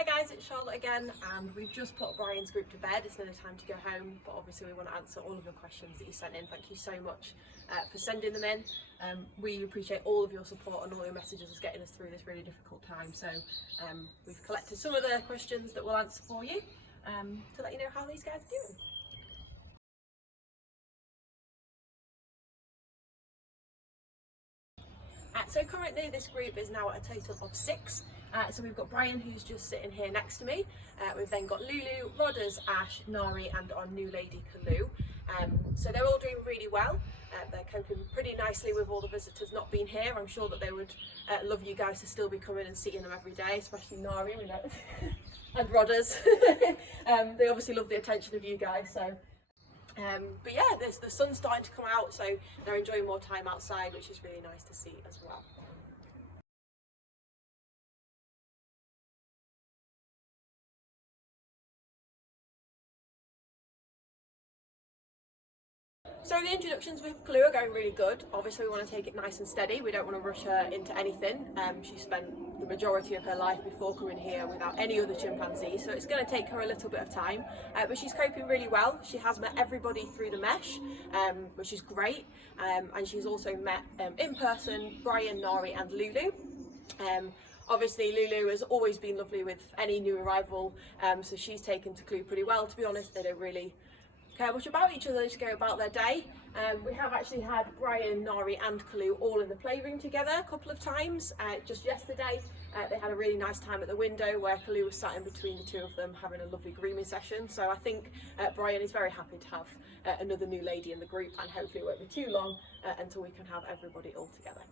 Hi guys, it's Charlotte again, and we've just put Bryan's group to bed. It's nearly time to go home, but obviously we want to answer all of your questions that you sent in. Thank you so much for sending them in. We appreciate all of your support and all your messages as getting us through this really difficult time. So we've collected some of the questions that we'll answer for you to let you know how these guys are doing. So currently this group is now at a total of 6. So we've got Bryan, who's just sitting here next to me. We've then got Lulu, Rodders, Ash, Nari and our new lady Kalu. So they're all doing really well. They're coping pretty nicely with all the visitors not being here. I'm sure that they would love you guys to still be coming and seeing them every day, especially Nari, we know, and Rodders. They obviously love the attention of you guys. So. But yeah, the sun's starting to come out, so they're enjoying more time outside, which is really nice to see as well. So the introductions with Kalu are going really good. Obviously we want to take it nice and steady. We don't want to rush her into anything. She spent the majority of her life before coming here without any other chimpanzee, so it's going to take her a little bit of time. But she's coping really well. She has met everybody through the mesh, which is great. And she's also met in person Bryan, Nari and Lulu. Obviously Lulu has always been lovely with any new arrival, so she's taken to Kalu pretty well. To be honest, they don't really care much about each other, they just go about their day. We have actually had Bryan, Nari and Kalu all in the playroom together a couple of times. Just yesterday they had a really nice time at the window where Kalu was sat in between the two of them having a lovely grooming session. So I think Bryan is very happy to have another new lady in the group, and hopefully it won't be too long until we can have everybody all together.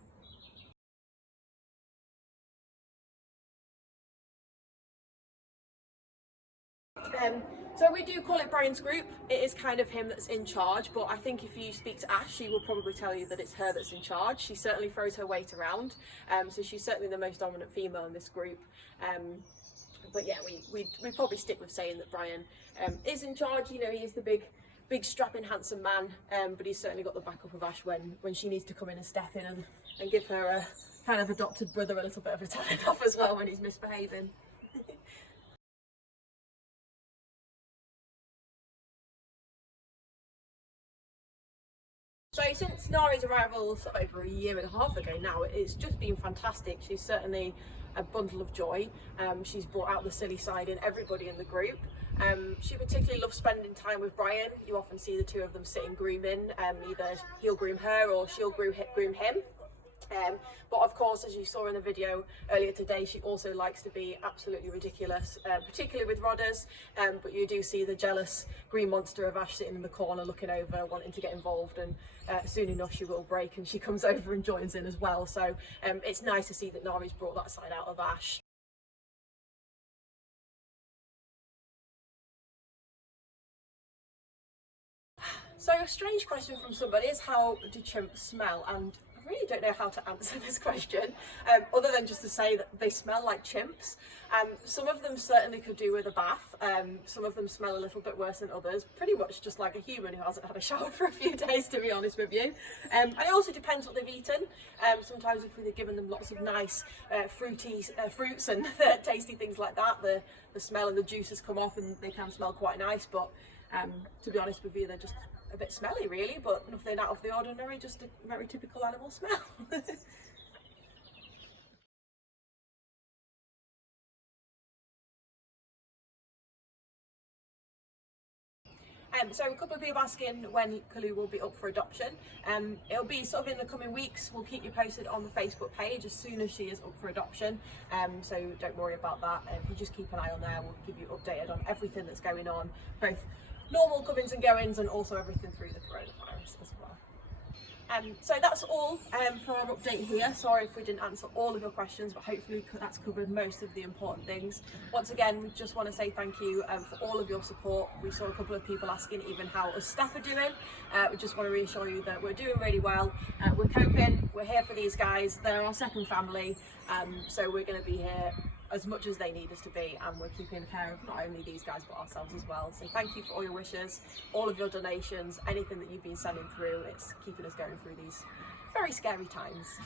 So we do call it Bryan's group. It is kind of him that's in charge, but I think if you speak to Ash, she will probably tell you that it's her that's in charge. She certainly throws her weight around, so she's certainly the most dominant female in this group. But yeah, we probably stick with saying that Bryan is in charge. You know, he is the big strapping handsome man, but he's certainly got the backup of Ash when she needs to come in and step in and give her a kind of adopted brother a little bit of a time off as well when he's misbehaving. So since Nari's arrival over 1.5 years ago now, it's just been fantastic. She's certainly a bundle of joy. She's brought out the silly side in everybody in the group. She particularly loves spending time with Bryan. You often see the two of them sitting grooming. Either he'll groom her or she'll groom him. But of course, as you saw in the video earlier today, she also likes to be absolutely ridiculous, particularly with Rodders. But you do see the jealous green monster of Ash sitting in the corner looking over, wanting to get involved, and soon enough she will break and she comes over and joins in as well. So it's nice to see that Nari's brought that side out of Ash. So a strange question from somebody is, how do chimps smell? And I really don't know how to answer this question, other than just to say that they smell like chimps. Some of them certainly could do with a bath. Some of them smell a little bit worse than others, pretty much just like a human who hasn't had a shower for a few days, to be honest with you. And it also depends what they've eaten. Sometimes if we've given them lots of nice fruits and tasty things like that, the smell and the juices come off and they can smell quite nice. But to be honest with you, they're just a bit smelly really, but nothing out of the ordinary, just a very typical animal smell. So a couple of people asking when Kalu will be up for adoption. It'll be sort of in the coming weeks. We'll keep you posted on the Facebook page as soon as she is up for adoption. So don't worry about that. If you just keep an eye on there, we'll keep you updated on everything that's going on, both normal comings and goings and also everything through the coronavirus as well. So that's all for our update here. Sorry if we didn't answer all of your questions, but hopefully that's covered most of the important things. Once again, we just want to say thank you for all of your support. We saw a couple of people asking even how us staff are doing. We just want to reassure you that we're doing really well. We're coping, we're here for these guys, they're our second family, so we're going to be here as much as they need us to be, and we're keeping care of not only these guys but ourselves as well. So thank you for all your wishes, all of your donations, anything that you've been sending through. It's keeping us going through these very scary times.